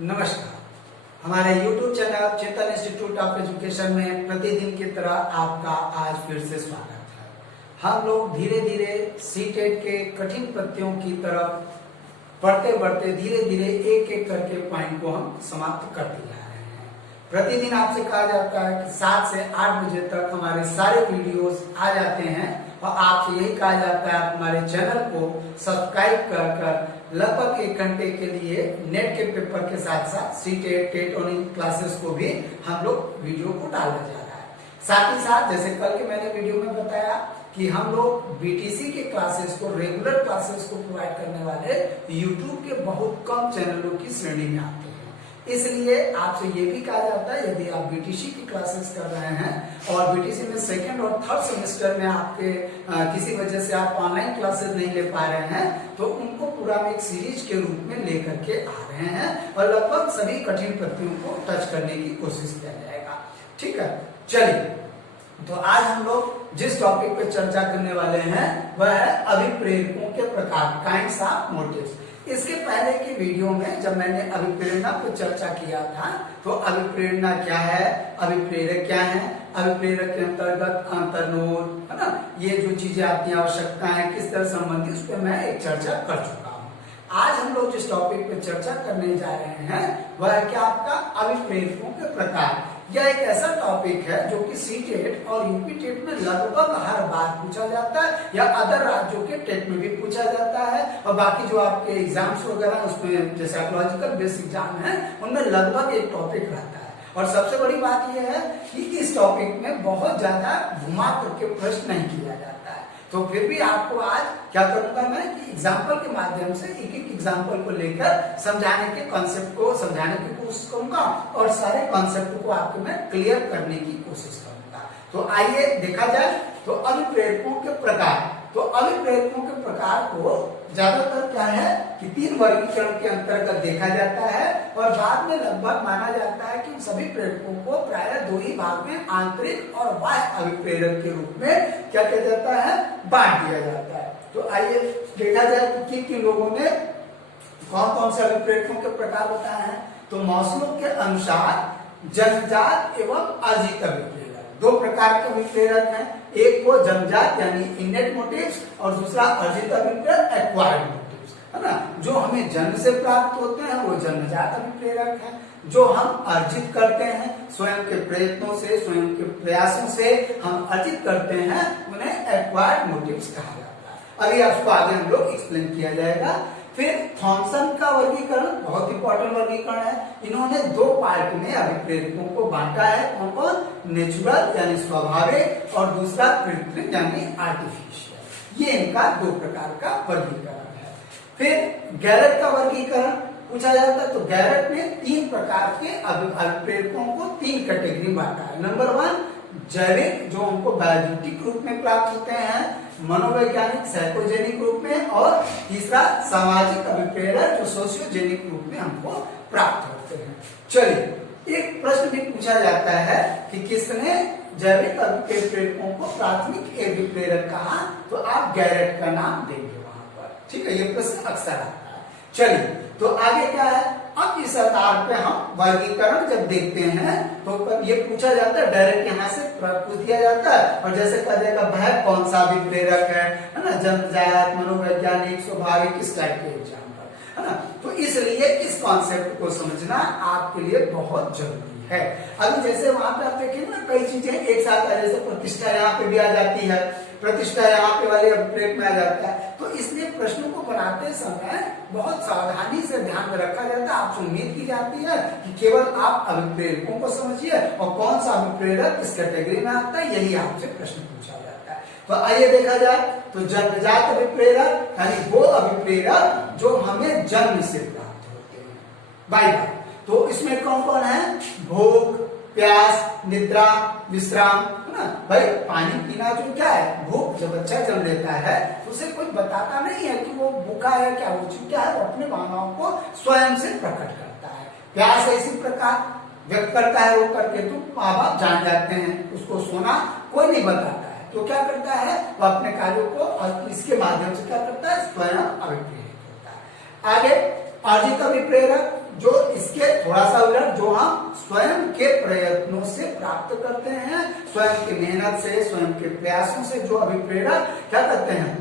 नमस्कार। हमारे YouTube channel Chetan institute of education में प्रतिदिन की तरह आपका आज फिर से स्वागत है। हम लोग धीरे धीरे सीटेट के कठिन प्रश्नों की तरफ बढ़ते बढ़ते धीरे धीरे एक एक करके पॉइंट को हम समाप्त करते जा रहे हैं। प्रतिदिन आपसे कहा जाता है कि 7 से 8 बजे तक हमारे सारे वीडियोस आ जाते हैं और आपसे यही कहा जाता है हमारे चैनल को सब्सक्राइब कर लगभग 1 घंटे के लिए नेट के पेपर के साथ साथ सीटेट टेट क्लासेस को भी हम लोग वीडियो को डाला जा रहा है। साथ ही साथ जैसे कल के मैंने वीडियो में बताया कि हम लोग बीटीसी के क्लासेस को रेगुलर क्लासेस को प्रोवाइड करने वाले यूट्यूब के बहुत कम चैनलों की श्रेणी में आते हैं। इसलिए आपसे ये भी कहा जाता है यदि आप बीटीसी की क्लासेस कर रहे हैं और बीटीसी में 2nd और 3rd सेमेस्टर में आपके किसी वजह से आप ऑनलाइन क्लासेस नहीं ले पा रहे हैं तो उनको पूरा एक सीरीज के रूप में लेकर के आ रहे हैं और लगभग सभी कठिन प्रश्नों को टच करने की कोशिश किया जाएगा। ठीक है, चलिए तो आज हम लोग जिस टॉपिक पे चर्चा करने वाले हैं वह है अभिप्रेरकों के प्रकार, काइंड्स ऑफ मोटिव्स। इसके पहले की वीडियो में जब मैंने अभिप्रेरणा पर चर्चा किया था तो अभिप्रेरणा क्या है, अभिप्रेरक क्या है, अभिप्रेरक के अंतर्गत अंतर्नोद है ना, ये जो चीजें आती हैं आवश्यकता है किस तरह संबंधित उस पर मैं एक चर्चा कर चुका हूँ। आज हम लोग जिस टॉपिक पे चर्चा करने जा रहे हैं वह है क्या आपका अभिप्रेरकों के प्रकार। यह एक ऐसा टॉपिक है जो कि सीटेट और यूपी टेट में लगभग हर बार पूछा जाता है या अदर राज्यों के टेट में भी पूछा जाता है और बाकी जो आपके एग्जाम्स वगैरह उसमें जैसे साइकोलॉजिकल बेस एग्जाम है उनमें लगभग एक टॉपिक रहता है। और सबसे बड़ी बात यह है कि इस टॉपिक में बहुत ज्यादा घुमा करके प्रश्न नहीं किया जाता है। तो फिर भी आपको आज क्या करूंगा मैं कि एग्जाम्पल के माध्यम से एक एक एग्जाम्पल को लेकर समझाने के कॉन्सेप्ट को समझाने की कोशिश करूंगा और सारे कॉन्सेप्ट को आपको मैं क्लियर करने की कोशिश करूंगा। तो आइए देखा जाए तो अभिप्रेरकों के प्रकार। तो अभिप्रेरकों के प्रकार को ज्यादातर क्या है कि 3 वर्गीकरण के अंतर्गत देखा जाता है और बाद में लगभग माना जाता है कि सभी प्रेरकों को प्रायः 2 ही भाग में आंतरिक और बाह्य अभिप्रेरक के रूप में क्या किया जाता है, बांट दिया जाता है। तो आइए देखा जाए कि किन लोगों ने कौन कौन से अभिप्रेरकों के प्रकार बताए हैं। तो मास्लो के अनुसार जन्मजात एवं अर्जित अभिप्रेरक 2 प्रकार के अभिप्रेरक हैं। एक को जन्मजात यानी इनेट मोटिव्स और दूसरा अर्जित अभिप्रेरक एक्वायर्ड मोटिव्स है ना। जो हमें जन्म से प्राप्त होते हैं वो जन्मजात अभिप्रेरक हैं। जो हम अर्जित करते हैं स्वयं के प्रयत्नों से स्वयं के प्रयासों से हम अर्जित करते हैं उन्हें एक्वायर्ड मोटिव्स कहा जाता है। अभी आपको आगे हम लोग एक्सप्लेन किया जाएगा। फिर थॉमसन का वर्गीकरण बहुत इंपॉर्टेंट वर्गीकरण है। इन्होंने 2 पार्ट में अभिप्रेरकों को बांटा है। कौन कौन, नेचुरल यानी स्वाभाविक और दूसरा कृत्रिम यानी आर्टिफिशियल। ये इनका 2 प्रकार का वर्गीकरण है। फिर गैरेट का वर्गीकरण पूछा जाता है तो गैरेट ने 3 प्रकार के अभिप्रेरकों को 3 कैटेगरी बांटा है। नंबर 1 जैविक जो उनको बायोलॉजिक रूप में प्राप्त होते हैं, मनोवैज्ञानिक साइकोजेनिक रूप में और तीसरा सामाजिक अभिप्रेरक जो सोशियोजेनिक रूप में हमको प्राप्त होते हैं। चलिए एक प्रश्न भी पूछा जाता है कि किसने जैविक अभिप्रेरकों को प्राथमिक अभिप्रेरक कहा तो आप गैरेट का नाम देंगे वहां पर। ठीक है, ये प्रश्न अक्सर आता है। चलिए तो आगे क्या है, अब इस आधार पे हम वर्गीकरण जब देखते हैं तो ये पूछा जाता है डायरेक्ट यहाँ से पूछ दिया जाता है और जैसे कह देगा वह कौन सा अभिप्रेरक है ना, जन्मजात, मनोवैज्ञानिक, स्वाभाविक, इस टाइप के एग्जाम्पल है ना। तो इसलिए इस कॉन्सेप्ट को समझना आपके लिए बहुत जरूरी है। अभी जैसे वहां पे आप देखेंगे ना कई चीजें एक साथ आ, जैसे प्रतिष्ठा यहाँ पे भी आ जाती है, प्रतिष्ठा यहाँ पे वाले अभिप्रेरक में आ जाता है। तो इसलिए प्रश्नों को बनाते समय बहुत सावधानी से ध्यान में रखा जाता है। आपसे उम्मीद की जाती है कि केवल आप अभिप्रेरकों को समझिए और कौन सा अभिप्रेरक किस कैटेगरी में आता है यही आपसे प्रश्न पूछा जाता है। तो आइए देखा जाए तो जन्मजात अभिप्रेरक यानी वो अभिप्रेरक जो हमें जन्म से प्राप्त होते हैं बाय बर्थ। तो इसमें कौन कौन है, भूख, प्यास, निद्रा, विश्राम है ना। भाई पानी पीना जो क्या है, भूख जब बच्चा जन्म लेता है तो उसे कोई बताता नहीं है कि वो भूखा है क्या, वो क्या है, वो अपने भावनाओं को स्वयं से प्रकट करता है। प्यास इसी प्रकार व्यक्त करता है, वो करके तो माँ बाप जान जाते हैं, उसको सोना कोई नहीं बताता है तो क्या करता है वो अपने कार्यों को और इसके माध्यम से क्या करता है स्वयं अभिप्रेरित होता है। आगे अर्जित अभिप्रेरक जो इसके थोड़ा सा उलट, जो हम स्वयं के प्रयत्नों से प्राप्त करते हैं, स्वयं की मेहनत से, स्वयं के प्रयासों से जो अभिप्रेरक क्या करते हैं,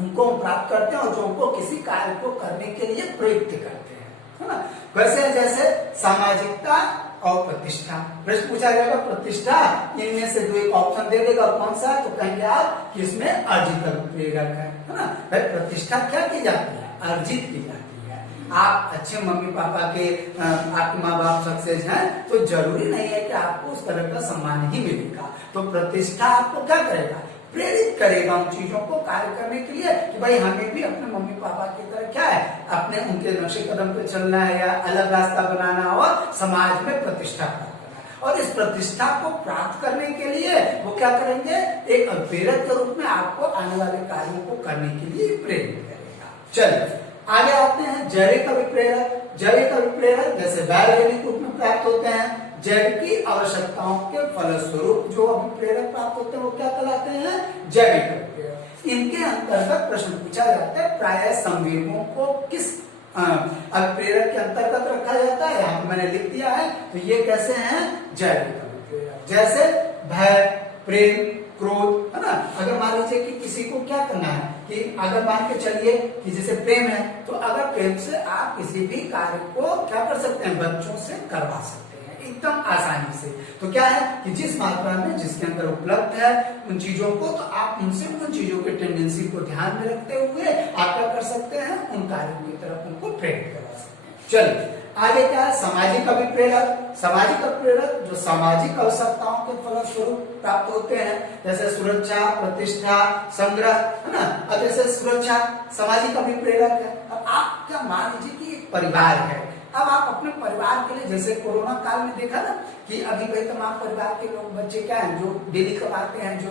उनको हम प्राप्त करते हैं और जो उनको किसी कार्य को करने के लिए प्रयुक्त करते हैं, है ना। वैसे जैसे सामाजिकता और प्रतिष्ठा, प्रश्न पूछा जाएगा प्रतिष्ठा, इनमें से दो एक ऑप्शन दे देगा, कौन सा है, तो कहेंगे आप कि इसमें अर्जित अभिप्रेरक है ना। भाई प्रतिष्ठा क्या की जाती है, अर्जित की जाती है। आप अच्छे मम्मी पापा के, आपके माँ बाप सक्सेस हैं, तो जरूरी नहीं है कि आपको उस तरह का सम्मान ही मिलेगा। तो प्रतिष्ठा आपको क्या करेगा, प्रेरित करेगा उन चीजों को कार्य करने के लिए कि भाई हमें भी अपने मम्मी पापा की तरह क्या है, अपने उनके नक्शे कदम पे चलना है या अलग रास्ता बनाना और समाज में प्रतिष्ठा प्राप्त करना है। और इस प्रतिष्ठा को प्राप्त करने के लिए वो क्या करेंगे, एक अभिप्रेरक के रूप में आपको आने वाले कार्यों को करने के लिए प्रेरित करेगा। चलिए आगे आते हैं जैविक अभिप्रेरक। जैविक अभिप्रेरक जैसे वैज्ञानिक रूप में प्राप्त होते हैं, जैव की आवश्यकताओं के फलस्वरूप जो अभिप्रेरक प्राप्त होते हैं वो क्या कहलाते हैं, जैविक अभिप्रेरक। इनके अंतर्गत प्रश्न पूछा जाता है, प्रायः संवेगों को किस अभिप्रेरक के अंतर्गत रखा जाता है, यहाँ पे मैंने लिख दिया है। तो ये कैसे हैं, जैविक अभिप्रेरक। जैसे भय, प्रेम, क्रोध, है ना। अगर मान लीजिए कि किसी को क्या करना है, कि अगर मान के चलिए कि जैसे प्रेम है, तो अगर प्रेम से आप किसी भी कार्य को क्या कर सकते हैं, बच्चों से करवा सकते हैं एकदम आसानी से। तो क्या है कि जिस मात्रा में जिसके अंदर उपलब्ध है उन चीजों को, तो आप उनसे उन चीजों के टेंडेंसी को ध्यान में रखते हुए आप क्या कर सकते हैं, उन कार्यों की तरफ उनको प्रेरित करवा सकते हैं। चलिए आगे क्या है, सामाजिक अभिप्रेरक। सामाजिक अभिप्रेरक जो सामाजिक आवश्यकताओं के फलस्वरूप प्राप्त होते हैं, जैसे सुरक्षा, प्रतिष्ठा, संग्रह, है ना। अब जैसे सुरक्षा सामाजिक अभिप्रेरक है। अब आप क्या मान लीजिए कि एक परिवार है, अब आप अपने परिवार के लिए, जैसे कोरोना काल में देखा ना कि अभी भाई तमाम परिवार के लोग, बच्चे क्या हैं, जो डेली कमाते हैं, जो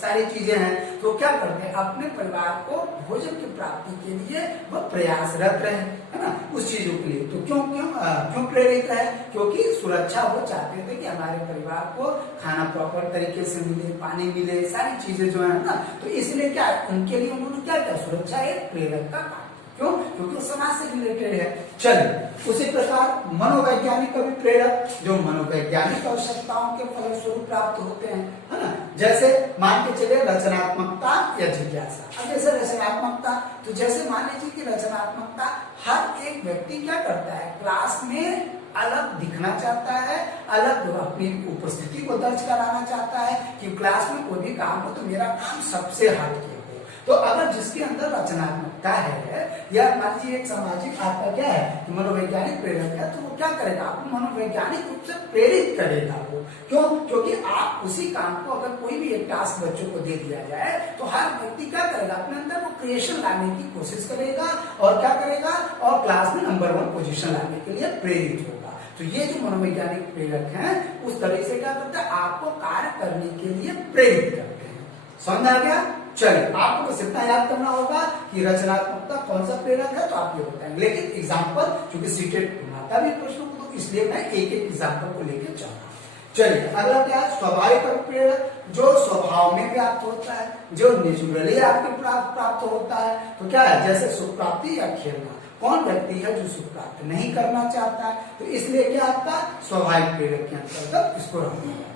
सारी चीजें हैं, तो क्या करते हैं, अपने परिवार को भोजन की प्राप्ति के लिए वह प्रयासरत रहे, है ना, उस चीजों के लिए। तो क्यों प्रेरित रहे, क्योंकि सुरक्षा वो चाहते थे कि हमारे परिवार को खाना प्रॉपर तरीके से मिले, पानी मिले, सारी चीजें जो है ना। तो इसलिए क्या उनके लिए उन्होंने क्या किया, सुरक्षा एक प्रेरक का काम। क्यों, क्योंकि समाज से रिलेटेड है। चलिए उसी प्रकार मनोवैज्ञानिक अभिप्रेरक, जो मनोवैज्ञानिक आवश्यकताओं के फलस्वरूप प्राप्त होते हैं, है ना। जैसे मान के चले रचनात्मकता या जिज्ञासा। अब जैसे रचनात्मकता, तो जैसे मान लीजिए कि रचनात्मकता, हर एक व्यक्ति क्या करता है, क्लास में अलग दिखना चाहता है, अलग अपनी उपस्थिति को दर्ज कराना चाहता है कि क्लास में कोई भी काम हो तो मेरा काम सबसे हटके। तो अगर जिसके अंदर रचनात्मकता है, या मान लीजिए एक सामाजिक आपका क्या है कि मनोवैज्ञानिक प्रेरक है, तो वो क्या करेगा, आपको मनोवैज्ञानिक रूप से प्रेरित करेगा वो। क्यों, क्योंकि आप उसी काम को, अगर कोई भी एक टास्क बच्चों को दे दिया जाए, तो हर व्यक्ति क्या करेगा, अपने अंदर वो क्रिएशन लाने की कोशिश करेगा और क्या करेगा, और क्लास में नंबर 1 पोजीशन लाने के लिए प्रेरित होगा। तो ये जो मनोवैज्ञानिक प्रेरक हैं, उस तरह से क्या करता है, आपको कार्य करने के लिए प्रेरित करते हैं। समझ आ गया। चलिए आपको बस इतना याद करना होगा कि रचनात्मकता कौन सा प्रेरक है, तो आप ये बताएंगे। लेकिन एग्जाम्पल, क्योंकि सीटेट बनाता भी प्रश्नों को, तो इसलिए मैं एक एक एग्जाम्पल को लेकर चल रहा हूँ। चलिए अगला क्या है, स्वाभाविक अभिप्रेरक, जो स्वभाव में प्राप्त होता है, जो नेचुरली आपके प्राप्त होता है। तो क्या है, जैसे सुख प्राप्ति या खेलना। कौन व्यक्ति है जो सुख प्राप्त नहीं करना चाहता है, तो इसलिए क्या आपका स्वाभाविक प्रेरक के अंतर्गत इसको रखना है।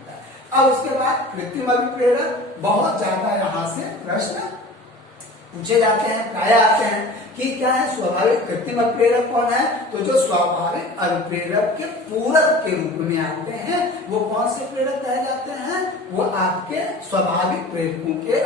अब उसके बाद कृत्रिम अभिप्रेरक, बहुत ज्यादा यहाँ से प्रश्न पूछे जाते हैं, प्राय आते हैं कि क्या है स्वाभाविक। कृत्रिम अभिप्रेरक कौन है, तो जो स्वाभाविक अभिप्रेरक के पूरक के रूप में आते हैं, वो कौन से प्रेरक कहे जाते हैं, वो आपके स्वाभाविक प्रेरकों के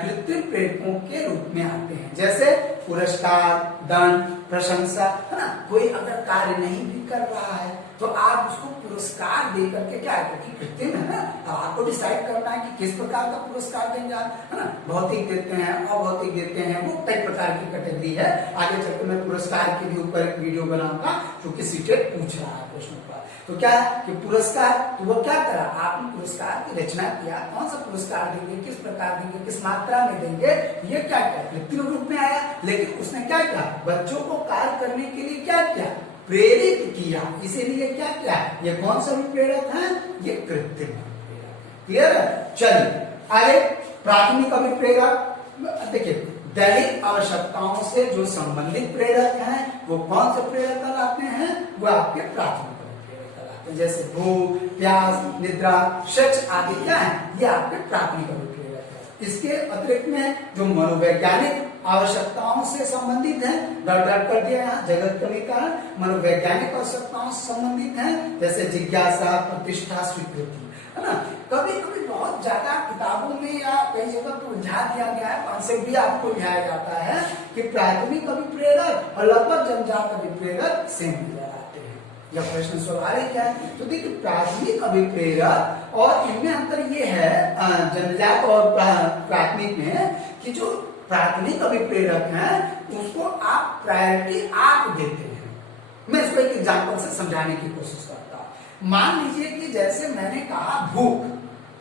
कृत्रिम प्रेरकों के रूप में आते हैं। जैसे पुरस्कार, दंड, प्रशंसा, है ना। कोई अगर कार्य नहीं भी कर रहा है तो आप उसको पुरस्कार दे करके क्या है, क्योंकि कृत्रिम है ना, तो आपको डिसाइड करना है कि किस प्रकार का पुरस्कार देंगे आप, है ना। भौतिक देते हैं, अभौतिक देते हैं, वो कई प्रकार की कैटेगरी है। आगे चलकर मैं पुरस्कार के भी ऊपर एक वीडियो बनाऊंगा, क्योंकि सीटेट पूछ रहा है प्रश्नों पर। तो क्या है कि पुरस्कार, तो वो क्या करा, आपने पुरस्कार की रचना किया, कौन सा पुरस्कार देंगे, किस प्रकार देंगे, किस मात्रा में देंगे, ये क्या क्या कृत्रिम रूप में आया। लेकिन उसने क्या किया, बच्चों को कार्य करने के लिए क्या किया, प्रेरित किया। इसीलिए क्या किया, ये कौन सा प्रेरक है, ये कृत्रिम प्रेरक। क्लियर है। चलिए आगे प्राथमिक अभिप्रेरक। देखिए दैहिक आवश्यकताओं से जो संबंधित प्रेरक हैं वो कौन से प्रेरक कहलाते हैं? वो आपके प्राथमिक अभिप्रेरक कहलाते हैं। जैसे भूख, प्यास, निद्रा, सेक्स आदि क्या है? ये आपके प्राथमिक अभिप्रेरक है। इसके अतिरिक्त में जो मनोवैज्ञानिक आवश्यकताओं से संबंधित है, डॉट कर दिया यहाँ जगत कवि कारण, मनोवैज्ञानिक आवश्यकताओं से संबंधित है, जैसे जिज्ञासा, प्रतिष्ठा, स्वीकृति, है ना। कभी कभी बहुत ज्यादा किताबों में या कई जगह तो उलझा दिया गया है, कॉन्सेप्ट भी आपको उलझाया जाता है कि प्राथमिक अभिप्रेरक और लगभग जन्मजात अभिप्रेरक सेम नजर आते हैं। जब प्रश्न स्वाभाविक है तो देखिए प्राथमिक अभिप्रेरक और इनमें अंतर ये है जन्मजात और प्राथमिक में कि जो प्राथमिक अभिप्रेरक हैं उसको आप प्रायोरिटी आप देते हैं। मैं इसको एक एग्जांपल से समझाने की कोशिश करता हूं। मान लीजिए कि जैसे मैंने कहा भूख,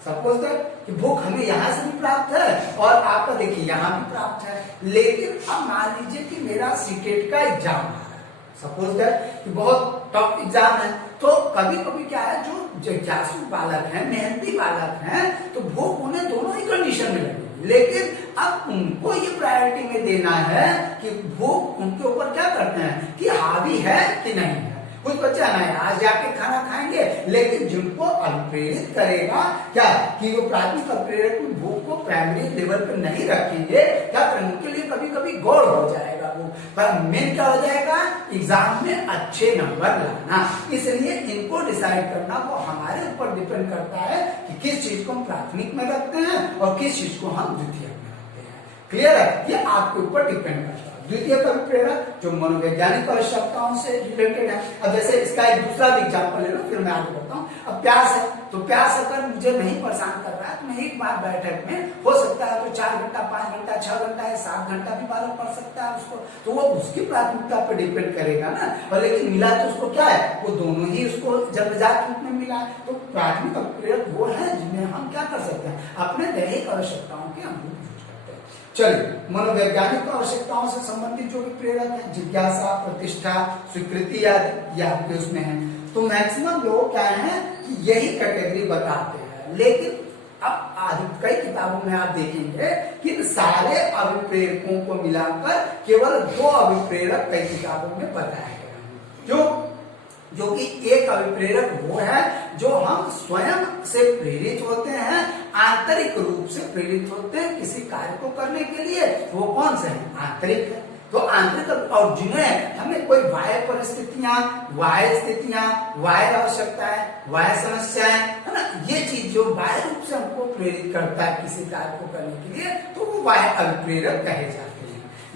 सपोज दैट कि भूख हमें यहां से भी प्राप्त है और आपका देखिए यहां भी प्राप्त है, लेकिन अब मान लीजिए कि मेरा सीटेट का एग्जाम आ रहा है, सपोज दैट कि बहुत टफ एग्जाम है, तो कभी कभी क्या है जो जिज्ञासु बालक हैं, मेहनती बालक हैं, तो भूख उन्हें दोनों ही कंडीशन में लगेगी, लेकिन अब उनको ये प्रायोरिटी में देना है कि भूख उनके ऊपर क्या करते हैं कि हावी है कि नहीं है। कुछ बच्चे अनायास जाके खाना खाएंगे, लेकिन जिनको अभिप्रेरित करेगा क्या कि वो प्राथमिक अभिप्रेरक भूख को प्राइमरी लेवल पर नहीं रखेंगे, क्या करेंगे उनके लिए कभी कभी गौर हो जाएगा वो, पर मेन क्या हो जाएगा एग्जाम में अच्छे नंबर लाना। इसलिए इनको डिसाइड करना वो हमारे ऊपर डिपेंड करता है कि किस चीज को हम प्राथमिक में रखते हैं और किस चीज को हम द्वितीय में रखते हैं। क्लियर है? ये आपके ऊपर डिपेंड करता है। द्वितीय अभिप्रेरक जो मनोवैज्ञानिक आवश्यकताओं से रिलेटेड है। अब जैसे इसका एक दूसरा भी एग्जाम्पल ले लो, फिर मैं आगे बढ़ता हूँ। अब प्यास है, तो प्यास अगर मुझे नहीं परेशान कर रहा है तो मैं एक बार बैठक में हो सकता है तो 4 घंटा, 5 घंटा, 6 घंटा या 7 घंटा भी बालक पढ़ सकता है उसको, तो वो उसकी प्राथमिकता पर डिपेंड करेगा ना। और लेकिन मिला तो उसको क्या है, वो दोनों ही उसको जन्मजात रूप में मिला है। तो प्राथमिक अभिप्रेरक वो है जिन्हें हम क्या कर सकते हैं अपने दैहिक आवश्यकताओं के अनुरूप। चलिए, मनोवैज्ञानिक आवश्यकताओं से संबंधित जो भी प्रेरक है, जिज्ञासा, प्रतिष्ठा, स्वीकृति आदि आपके उसमें है। तो मैक्सिमम लोग क्या है कि यही कैटेगरी बताते हैं, लेकिन अब कई किताबों में आप देखेंगे कि सारे अभिप्रेरकों को मिलाकर केवल 2 अभिप्रेरक कई किताबों में बताए गए हैं। जो कि एक अभिप्रेरक वो है जो हम स्वयं से प्रेरित होते हैं, आंतरिक रूप से प्रेरित होते हैं किसी कार्य को करने के लिए। वो कौन से हैं? आंतरिक है। तो आंतरिक और जिन्हें हमें कोई बाह्य परिस्थितियां, बाह्य स्थितियां, बाह्य आवश्यकताएं, बाह्य समस्याएं, है ना, ये चीज जो बाह्य रूप से हमको प्रेरित करता है किसी कार्य को करने के लिए, तो वो बाह्य अभिप्रेरक कहे जाते हैं।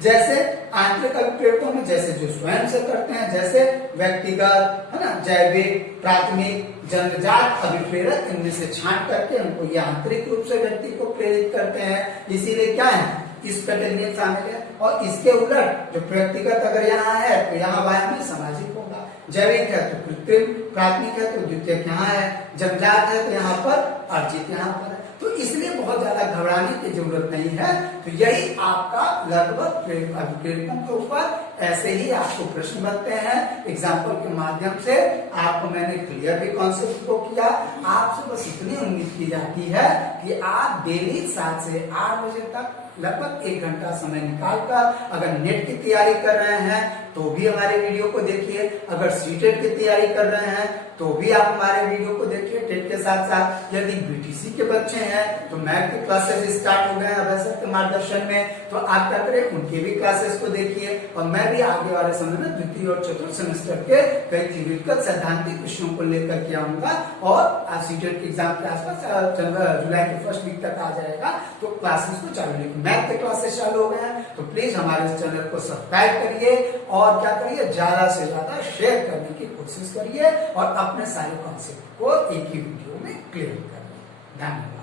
जैसे आंतरिक अभिप्रेरकों में जैसे जो स्वयं से करते हैं, जैसे व्यक्तिगत, है ना, जैविक, प्राथमिक, जन्मजात अभिप्रेरक, इनमें से छांट करके हमको ये आंतरिक रूप से व्यक्ति को प्रेरित करते हैं, इसीलिए क्या है इस कैटेगरी में शामिल है। और इसके उलट जो व्यक्तिगत अगर यहाँ है तो यहाँ बाह्य में सामाजिक होगा, जैविक है तो कृत्रिम, प्राथमिक है तो द्वितीयक यहाँ है, जन्मजात है तो यहाँ पर, अर्जित यहाँ पर है। तो इसलिए बहुत ज्यादा घबराने की जरूरत नहीं है। तो यही आपका लगभग अभिप्रेरकों के ऊपर ऐसे ही आपको प्रश्न बनते हैं। एग्जाम्पल के माध्यम से आपको मैंने क्लियर भी कॉन्सेप्ट को किया। आपसे बस इतनी उम्मीद की जाती है कि आप डेली 7 से 8 बजे तक लगभग 1 घंटा समय निकालकर अगर नेट की तैयारी कर रहे हैं तो भी हमारे वीडियो को देखिए, अगर सीटेट की तैयारी कर रहे हैं तो भी आप हमारे वीडियो को देखिए टेट के साथ साथ। यदि बीटीसी के बच्चे हैं तो मैथ के क्लासेस स्टार्ट हो गए हैं अभय के मार्गदर्शन में, तो आप क्या करें उनके भी क्लासेस को देखिए। और मैं भी आगे वाले समय में द्वितीय और चतुर्थ सेमेस्टर के कई थ्योरेटिकल सैद्धांतिक विषयों को लेकर के आऊंगा और सीटेट के एग्जाम के आसपास जुलाई के फर्स्ट वीक तक आ जाएगा तो क्लासेस को चालू लेकिन मैथ के क्लासेस चालू हो गए हैं। तो प्लीज हमारे इस चैनल को सब्सक्राइब करिए और क्या करिए ज्यादा से ज्यादा शेयर करने की कोशिश करिए और अपने सारे कॉन्सेप्ट को एक ही वीडियो में क्लियर करिए। धन्यवाद।